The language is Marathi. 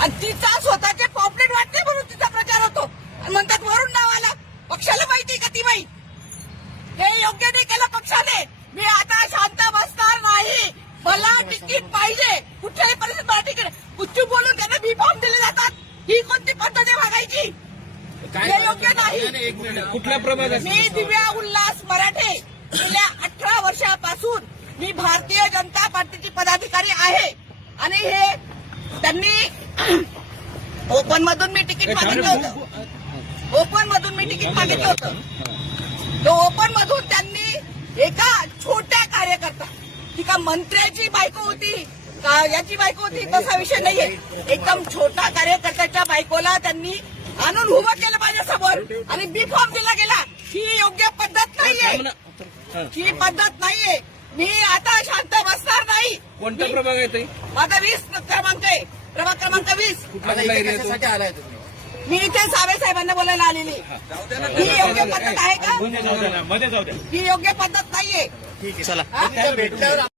आणि तिचा स्वतःचे पॉपलेट वाटते म्हणून तिचा प्रचार होतो आणि म्हणतात वरून नाव आलं. पक्षाला माहिती का ती बाई? हे योग्य नाही केलं पक्षाने. मी आता शांत बसणार नाही. मला तिकीट पाहिजे. कुठल्याही परिस्थितीत मला तिकीट. कुठची बोलून त्यांना बी फॉर्म दिले जातात. ही कोणती पद्धत आहे वागायची? हे योग्य नाही. कुठल्या प्रभागात? मी दिव्या उल्हास मराठे. गेल्या 18 वर्षापासून मी भारतीय जनता पार्टीची पदाधिकारी आहे आणि हे त्यांनी ओपन मधून मी तिकीट मागितलं होतं. ओपन मधून मी तिकीट मागितलं होतं. तो ओपन मधून त्यांनी एका छोट्या कार्यकर्ता, ती का मंत्र्याची बायको होती का याची बायको होती तसा विषय नाहीये, एकदम छोटा कार्यकर्त्याच्या बायकोला त्यांनी आणून उभं केलं माझ्यासमोर आणि बी फॉर्म दिला गेला. ही योग्य पद्धत नाहीये. ही पद्धत नाहीये. मी आता शांत बसणार नाही. कोणता प्रभाग आहे ताई? माझा 20 क्रमांक आहे. प्रभाग क्रमांक 20. कुठल्या एरियासाठी आलाय? मी इथे सावे साहेबांना बोलायला आलेली. ही योग्य पद्धत आहे का? मध्ये जाऊ द्या. ही योग्य पद्धत नाहीये. चला.